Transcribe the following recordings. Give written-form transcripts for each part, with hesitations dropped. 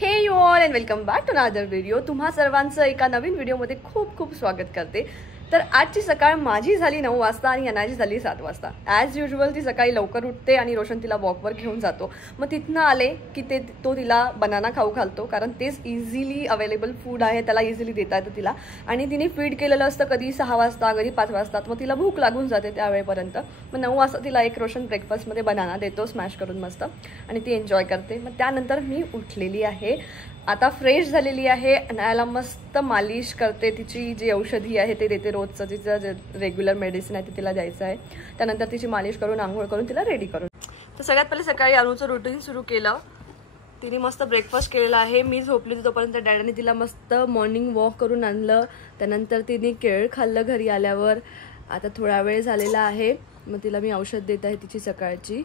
हे you all and welcome back to another video. तुम्हा सर्वांचं एका नवीन व्हिडिओमध्ये खूप खूप स्वागत करते. तर आजची सकाळ माझी झाली 9 वाजता आणि अनाची झाली 7 वाजता. ॲज युजल ती सकाळी लवकर उठते आणि रोशन तिला वॉकवर घेऊन जातो. मग तिथनं आले की तो तिला बनाना खाऊ घालतो, कारण तेच इझिली अवेलेबल फूड आहे, त्याला इझिली देता येतं तिला. आणि तिने फीड केलेलं असतं कधी 6 वाजता कधी 5 वाजता. मग तिला भूक लागून जाते त्यावेळेपर्यंत. मग 9 वाजता तिला एक रोशन ब्रेकफास्टमध्ये बनाना देतो स्मॅश करून मस्त, आणि ती एन्जॉय करते. मग त्यानंतर मी उठलेली आहे, आता फ्रेश झालेली आहे. अनायाला मस्त मालिश करते, तिची जी औषधी आहे ते देते, रोजचं तिचं जे रेग्युलर मेडिसिन आहे ते तिला द्यायचं आहे. त्यानंतर तिची मालिश करून आंघोळ करून तिला रेडी करून. तर सगळ्यात पहिले सकाळी अनुचं रुटीन सुरू केलं. तिने मस्त ब्रेकफास्ट केलेला आहे. मी झोपली होती तोपर्यंत डॅडीने तिला मस्त मॉर्निंग वॉक करून आणलं. त्यानंतर तिने केळ खाल्लं घरी आल्यावर. आता थोडा वेळ झालेला आहे, मग तिला मी औषध देत आहे तिची सकाळची.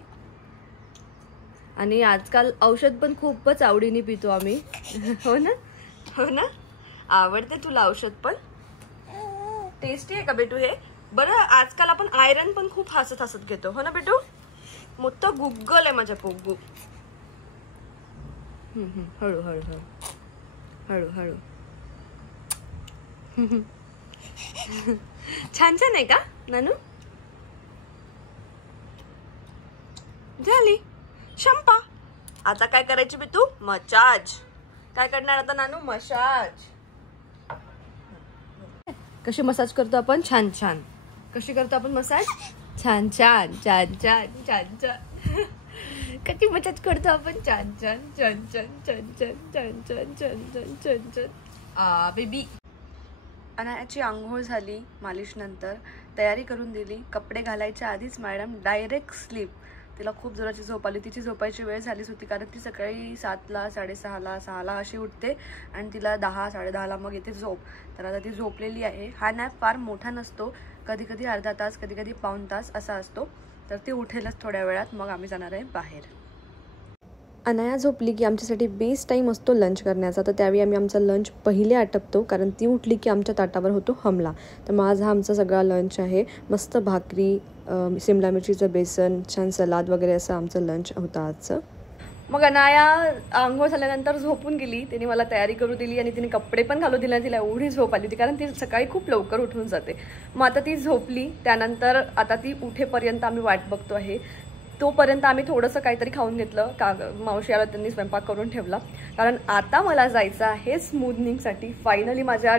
आणि आजकाल औषध पण खूपच आवडीने पितो आम्ही. हो ना, हो ना. आवडते तुला औषध पण? टेस्टी आहे का बेटू हे? बरं, आजकाल आपण आयरन पण खूप हसत हसत घेतो, हो ना बेटू? मोठं गुग्गल आहे माझ्या पोगू. हळू हळू हळू हळू हळू. छान छान आहे का नानू? झाली शंपा. आता काय करायची बी तू? मसाज. काय करणार आता नानू? मसाज. कशी मसाज करतो आपण? छान छान. कशी करतो आपण मसाज? छान छान छान छान छान छान. कशी मसाज करतो आपण? छान छान छान छान छान छान छान छान छान छान छान छान. बेबी. अनायाची आंघोळ झाली, मालिश नंतर तयारी करून दिली. कपडे घालायच्या आधीच मॅडम डायरेक्ट स्लीप. तिला खूप जोराची झोप आली. तिची झोपायची वेळ झालीच होती, कारण ती सकाळी 7ला 6:30ला 6ला अशी उठते आणि तिला 10 10:30ला मग येते झोप. तर आता ती झोपलेली आहे. हा नॅप फार मोठा नसतो, कधी कधी अर्धा तास कधी कधी पाऊण तास असा असतो. तर ती उठेलच थोड्या वेळात. मग आम्ही जाणार आहे बाहेर. अनाया झोपली की आमच्यासाठी बेस्ट टाईम असतो लंच करण्याचा. तर त्यावेळी आम्ही आमचा लंच पहिले आटपतो, कारण ती उठली की आमच्या ताटावर होतो हमला. तर मग आज हा आमचा सगळा लंच आहे. मस्त भाकरी, शिमला मिरचीचं बेसन, छान सलाद वगैरे असं आमचं लंच होतं आजचं. मग अनाया आंघोळ झाल्यानंतर झोपून गेली. तिने मला तयारी करू दिली आणि तिने कपडे पण घालू दिले. तिला एवढी झोप आली होती, कारण ती सकाळी खूप लवकर उठून जाते. मग आता ती झोपली. त्यानंतर आता ती उठेपर्यंत आम्ही वाट बघतो आहे. तोपर्यंत आम्ही थोडंसं काहीतरी खाऊन घेतलं. मावशी आला, त्यांनी स्वयंपाक करून ठेवला. कारण आता मला जायचं आहे स्मूदनिंगसाठी. फायनली माझ्या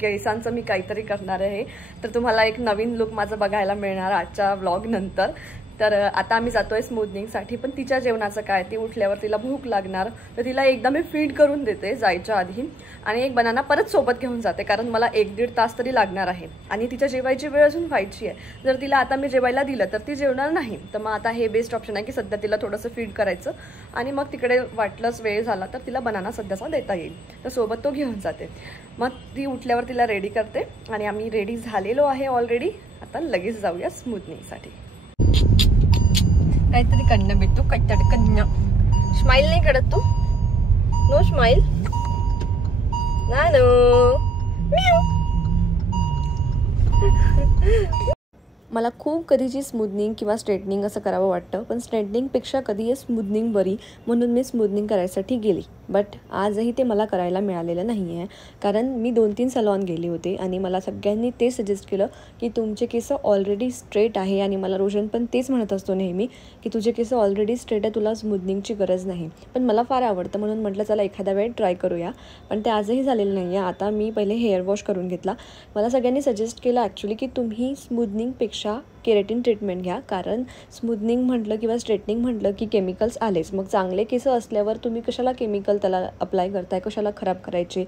केसांचं मी काहीतरी करणार आहे. तर तुम्हाला एक नवीन लुक माझं बघायला मिळणार आजच्या व्लॉग नंतर. तर आता आम्ही जातोय स्मूदनिंगसाठी. पण तिच्या जेवणाचं काय, ती उठल्यावर तिला भूक लागणार, तर तिला एकदा मी फीड करून देते जायच्या आधी. आणि एक बनाना परत सोबत घेऊन जाते, कारण मला 1-1.5 तास तरी लागणार आहे. आणि तिच्या जेवायची वेळ अजून व्हायची आहे. जर तिला आता मी जेवायला दिलं तर ती जेवणार नाही. तर मग आता हे बेस्ट ऑप्शन आहे की सध्या तिला थोडंसं फीड करायचं, आणि मग तिकडे वाटलंच वेळ झाला तर तिला बनाना सध्याचा देता येईल. तर सोबत तो घेऊन जाते. मग ती उठल्यावर तिला रेडी करते. आणि आम्ही रेडी झालेलो आहे ऑलरेडी. आता लगेच जाऊया स्मूदनिंगसाठी. काहीतरी करणं भेटतो, काहीतरी करणं. स्माइल नाही करत तू? No smile. नानो. मला खूप कधीची स्मूदनिंग किंवा स्ट्रेटनिंग असं करावं वाटतं, पण स्ट्रेटनिंगपेक्षा कधी आहे स्मूदनिंग बरी, म्हणून मी स्मूदनिंग करायसाठी गेली. बट आजही ते मला करायला मिळालेलं नाही आहे, कारण मी 2-3 सलॉन गेले होते आणि मला सगळ्यांनी ते सजेस्ट केलं की तुमचे केस ऑलरेडी स्ट्रेट आहे. आणि मला रोशन पण तेच म्हणत असतो नेहमी की तुझे केस ऑलरेडी स्ट्रेट आहे, तुला स्मूदनिंगची गरज नाही. पण मला फार आवडतं, म्हणून म्हटलं चला एखाद्या वेळ ट्राय करूया. पण ते आजही झालेलं नाही आहे. आता मी पहिले हेअर वॉश करून घेतला. मला सगळ्यांनी सजेस्ट केलं ॲक्च्युली की तुम्ही स्मूदनिंगपेक्षा केराटिन ट्रीटमेंट घ्या, कारण स्मूदनिंग म्हटलं किंवा स्ट्रेटनिंग म्हटलं की केमिकल्स आलेच. मग चांगले केस असल्यावर तुम्ही कशाला केमिकल त्याला अप्लाय करताय, कशाला खराब करायचे.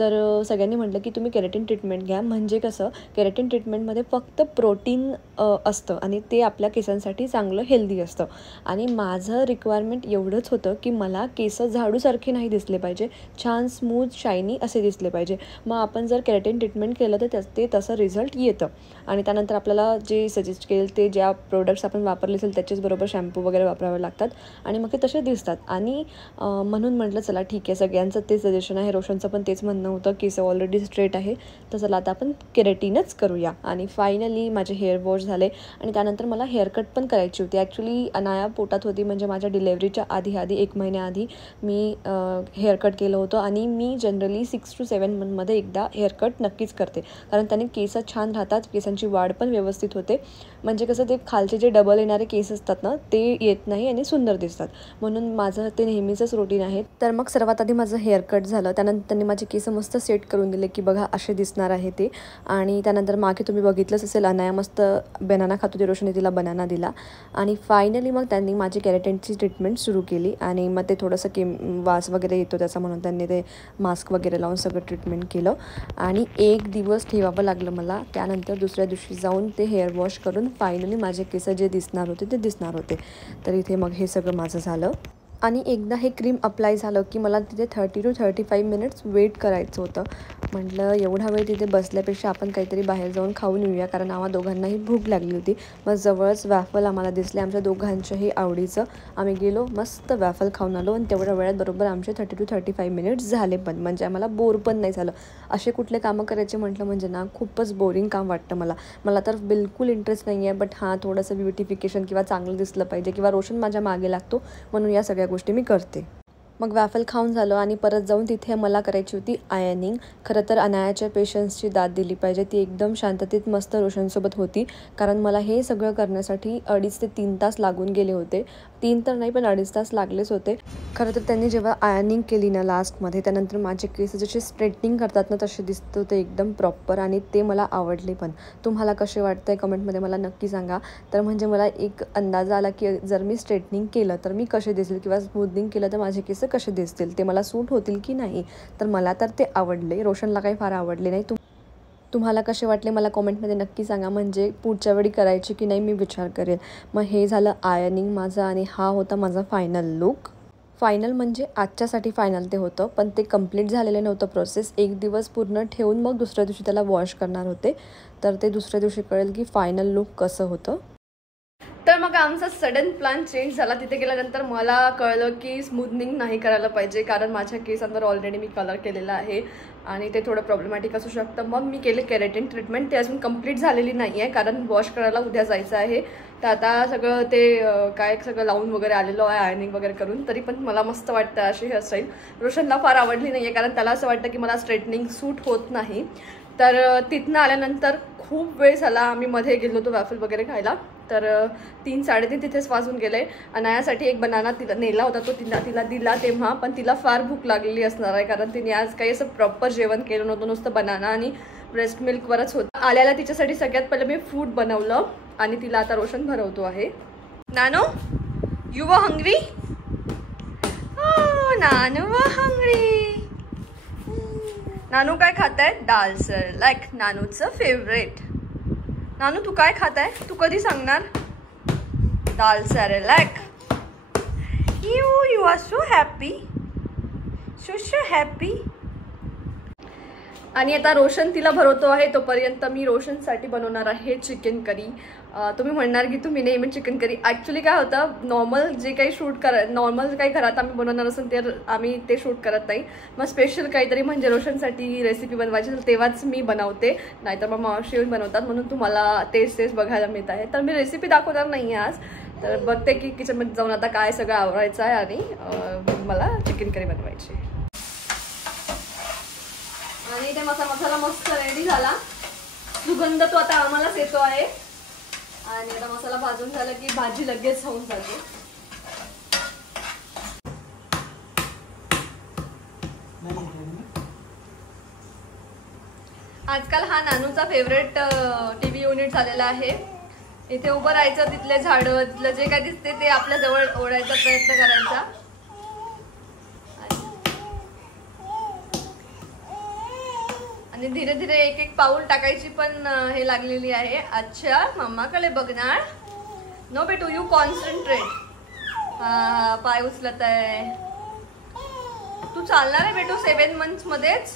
तर सगळ्यांनी म्हटलं की तुम्ही केराटिन ट्रीटमेंट घ्या. म्हणजे कसं, केराटिन ट्रीटमेंटमध्ये फक्त प्रोटीन असतं आणि ते आपल्या केसांसाठी चांगलं हेल्दी असतं. आणि माझं रिक्वायरमेंट एवढंच होतं की मला केस झाडूसारखे नाही दिसले पाहिजे, छान स्मूथ शायनी असे दिसले पाहिजे. मग आपण जर केराटिन ट्रीटमेंट केलं तर ते तसं रिझल्ट येतं. आणि त्यानंतर आपल्याला जे सजेस्ट केले ते ज्या प्रोडक्ट्स आपण वापरले असेल त्याचेच बरोबर शॅम्पू वगैरे वापरावे लागतात आणि मग ते तसे दिसतात. आणि म्हणून म्हटलं चला ठीक आहे, सगळ्यांचं ते सजेशन आहे. रोशनचं पण तेच म्हणणं होतं केस ऑलरेडी स्ट्रेट आहे, तर चला आता आपण केराटिनच करूया. आणि फायनली माझे हेअर वॉश झाले आणि त्यानंतर मला हेअरकट पण करायची होती. ॲक्च्युली अनाया पोटात होती, म्हणजे माझ्या डिलेव्हरीच्या आधी 1 महिन्याआधी मी हेअरकट केलं होतं. आणि मी जनरली 6 to 7 मंथमध्ये एकदा हेअरकट नक्कीच करते, कारण त्याने केस छान राहतात, केसांची वाढ पण व्यवस्थित होते. म्हणजे कसं ते खालचे जे डबल येणारे केस असतात ना ते येत नाही आणि सुंदर दिसतात, म्हणून माझं ते नेहमीचंच रुटीन आहे. तर मग सर्वात आधी माझं हेअरकट झालं, त्यानंतर त्यांनी माझे केस मस्त सेट करून दिले की बघा असे दिसणार आहे ते. आणि त्यानंतर मागे तुम्ही बघितलंच असेल, अनाया मस्त बनाना खात होती, रोशनने तिला बनाना दिला. आणि फायनली मग त्यांनी माझी केराटिनची ट्रीटमेंट सुरू केली. आणि मग ते थोडंसं वास वगैरे येतो त्याचा, म्हणून त्यांनी ते मास्क वगैरे लावून सगळं ट्रीटमेंट केलं. आणि 1 दिवस ठेवावं लागलं मला. त्यानंतर दुसऱ्या दिवशी जाऊन ते हेअर वॉश करून फायनली माझे केस जे दिसणार होते ते दिसणार होते. तर इथे मग हे सगळं माझं झालं. आणि एकदा हे क्रीम अप्लाय झालं की मला तिथे 30 to 35 मिनिट्स वेट करायचं होतं. म्हटलं एवढा वेळ तिथे बसल्यापेक्षा आपण काहीतरी बाहेर जाऊन खाऊन येऊया, कारण आम्हा दोघांनाही भूक लागली होती. मग जवळच वॅफल आम्हाला दिसले, आमच्या दोघांच्याही आवडीचं. आम्ही गेलो, मस्त वॅफल खाऊन आलो आणि तेवढ्या वेळात बरोबर आमचे 30 to 35 मिनिट्स झाले. पण म्हणजे आम्हाला बोर पण नाही झालं. असे कुठले कामं करायचे म्हटलं म्हणजे ना खूपच बोरिंग काम वाटतं मला तर बिलकुल इंटरेस्ट नाही आहे. बट हां, थोडंसं ब्युटिफिकेशन किंवा चांगलं दिसलं पाहिजे किंवा रोशन माझ्या मागे लागतो, म्हणून या सगळ्या गोष्टी मी करते. मग वॅफल खाऊन झालं आणि परत जाऊन तिथे मला करायची होती आयर्निंग. खरं तर अनायाच्या पेशन्सची दाद दिली पाहिजे, ती एकदम शांततेत मस्त रोशनसोबत होती, कारण मला हे सगळं करण्यासाठी 2.5 ते 3 तास लागून गेले होते. 3 तर नाही पण 2.5 तास लागलेच होते. खरं तर त्यांनी जेव्हा आयर्निंग केली ना लास्टमध्ये, त्यानंतर माझे केस जसे स्ट्रेटनिंग करतात ना तसे दिसत होते एकदम प्रॉपर, आणि ते मला आवडले पण. तुम्हाला कसे वाटतंय कमेंटमध्ये मला नक्की सांगा. तर म्हणजे मला एक अंदाज आला की जर मी स्ट्रेटनिंग केलं तर मी कसे दिसेल, किंवा स्मूथनिंग केलं तर माझे केस कसे दिसतील, ते मला सूट होतील की नाही. तर मला तर ते आवडले, रोशनला काही फार आवडले नाही. तुम्हाला कसे वाटले मला कमेंटमध्ये नक्की सांगा, म्हणजे पुढच्या वेळी करायची की नाही मी विचार करेल. मग हे झालं आयर्निंग माझं, आणि हा होता माझा फायनल लुक. फायनल म्हणजे आजच्यासाठी फायनल ते होतं, पण ते कंप्लीट झालेलं नव्हतं प्रोसेस. 1 दिवस पूर्ण ठेवून मग दुसऱ्या दिवशी त्याला वॉश करणार होते. तर ते दुसऱ्या दिवशी कळेल की फायनल लुक कसं होतं. तर मग आमचा सडन प्लॅन चेंज झाला. तिथे गेल्यानंतर मला कळलं की स्मूथनिंग नाही करायला पाहिजे, कारण माझ्या केसांवर ऑलरेडी मी कलर केलेला आहे आणि ते थोडं प्रॉब्लेमॅटिक असू शकतं. मग मी केले केराटिन ट्रीटमेंट. ते अजून कंप्लीट झालेली नाही आहे, कारण वॉश करायला उद्या जायचं आहे. तर आता सगळं ते सगळं लावून वगैरे आलेलो आहे आयर्निंग वगैरे करून. तरी पण मला मस्त वाटतं अशी हेअरस्टाईल. रोशनला फार आवडली नाही आहे, कारण त्याला असं वाटतं की मला स्ट्रेटनिंग सूट होत नाही. तर तिथनं आल्यानंतर खूप वेळ झाला, आम्ही मध्ये गेलो होतो वॅफल वगैरे खायला. तर 3-3:30 तिथेच वाजून गेले. अनायासाठी एक बनाना तिला नेला होता, तो तिला दिला तेव्हा. पण तिला फार भूक लागलेली असणार आहे, कारण तिने आज काही असं प्रॉपर जेवण केलं नव्हतं, नुसतं बनाना आणि ब्रेस्ट मिल्कवरच होतं. आल्याला तिच्यासाठी सगळ्यात पहिले मी फूड बनवलं आणि तिला आता रोशन भरवतो आहे. नानू, यू वर हंग्री? नानू वर हंग्री. नानू काय खात आहे? दाल सेरेलॅक, नानूचं फेवरेट. नानू तू काय खात आहे? तू कधी सांगणार? दाल Cerelac. You are so happy, so happy. आणि आता रोशन तिला भरवतो आहे, तोपर्यंत मी रोशनसाठी बनवणार आहे चिकन करी. तुम्ही म्हणणार की तुम्ही नेहमी चिकन करी. ॲक्च्युली काय होतं, नॉर्मल जे काही नॉर्मल काही घरात आम्ही बनवणार असेल ते आम्ही ते शूट करत नाही. मग स्पेशल काहीतरी म्हणजे रोशनसाठी रेसिपी बनवायची तर तेव्हाच मी बनवते, नाहीतर मग मावशी येऊन बनवतात, म्हणून तुम्हाला तेच बघायला मिळत आहे. तर मी रेसिपी दाखवणार नाही आज, तर बघते की किचनमध्ये जाऊन आता काय सगळं आवरायचं आहे आणि मला चिकन करी बनवायची. आणि इथे मसाला मस्त रेडी झाला. सुगंध तो आता आम्हालाच येतो आहे. आणि आता मसाला भाजून झाला की भाजी लगेच होऊन जाते. आजकाल हा नानूचा फेवरेट टीव्ही युनिट झालेला आहे. इथे उभं राहायचं, तिथले झाडं, तिथलं जे काय दिसते ते आपल्या जवळ ओढायचा प्रयत्न करायचा. आणि धीरे धीरे एक पाऊल टाकायची पण हे लागलेली आहे. अच्छा, मम्माकडे बघणार. नो बेटू, यू कॉन्सन्ट्रेट. हा, पाय उचलत आहे. तू चालणार आहे बेटू 7 months मध्येच.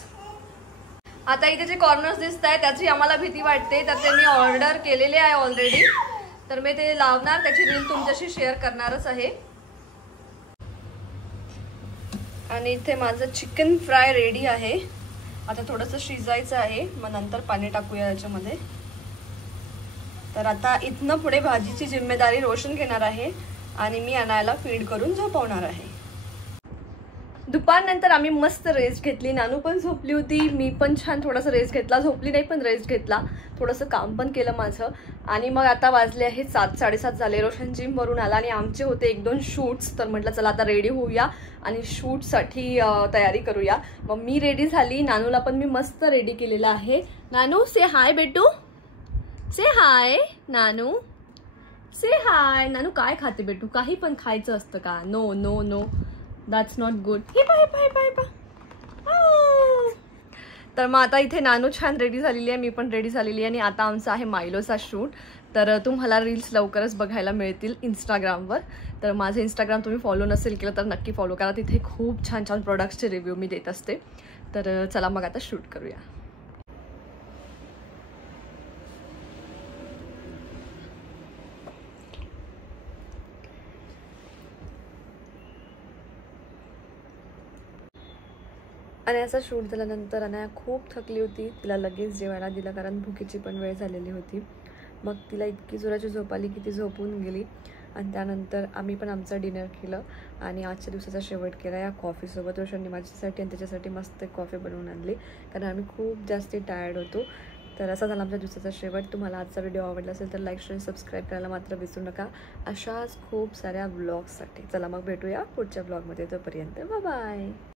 आता इथे जे कॉर्नर्स दिसत आहे त्याची आम्हाला भीती वाटते, तर ते मी ऑर्डर केलेले आहे ऑलरेडी. तर मी ते लावणार, त्याची रील तुमच्याशी शेअर करणारच आहे. आणि इथे माझं चिकन फ्राय रेडी आहे. आता थोडंसं शिजायचं आहे, मग नंतर पाणी टाकूया याच्यामध्ये. तर आता इथनं पुढे भाजीची जिम्मेदारी रोशन घेणार आहे आणि मी अनायाला फीड करून झोपवणार आहे. दुपारनंतर आम्ही मस्त रेस्ट घेतली. नानू पण झोपली होती, मी पण छान थोडासा रेस्ट घेतला. झोपली नाही पण रेस्ट घेतला, थोडंसं काम पण केलं माझं. आणि मग आता वाजले आहेत 7-7:30 झाले. रोशन जिमवरून आला आणि आमचे होते 1-2 शूट्स. तर म्हटलं चला आता रेडी होऊया आणि शूटसाठी तयारी करूया. मग मी रेडी झाली, नानूला पण मी मस्त रेडी केलेलं आहे. नानू से हाय बेटू, से हाय नानू, से हाय. नानू काय खाते बेटू? काही पण खायचं असतं का? No no no, that's not good. Hey bye bye bye bye. तर मग आता इथे नानू छान रेडी झालेली आहे, मी पण रेडी झालेली आहे आणि आता आमचा आहे मायलोचा शूट. तर तुम्हाला रील्स लवकरच बघायला मिळतील इंस्टाग्रामवर. तर माझं इंस्टाग्राम तुम्ही फॉलो नसेल केलं तर नक्की फॉलो करा, तिथे खूप छान छान प्रोडक्ट्सचे रिव्ह्यू मी देत असते. तर चला मग आता शूट करूया. अनायाचा शूट झाल्यानंतर अनाया खूप थकली होती. तिला लगेच जेवायला दिलं कारण भुकेची पण वेळ झालेली होती. मग तिला इतकी जोराची झोप आली की ती झोपून गेली. आणि त्यानंतर आम्ही पण आमचं डिनर केलं आणि आजच्या दिवसाचा शेवट केला या कॉफीसोबत. रोशनने माझ्यासाठी आणि त्याच्यासाठी मस्त कॉफी बनवून आणली कारण आम्ही खूप जास्त टायर्ड होतो. तर असा झाला आमच्या दिवसाचा शेवट. तुम्हाला आजचा व्हिडिओ आवडला असेल तर लाईक शेअर सबस्क्राईब करायला मात्र विसरू नका अशाच खूप साऱ्या व्लॉग्ससाठी. चला मग भेटूया पुढच्या व्लॉगमध्ये, तोपर्यंत बाय बाय.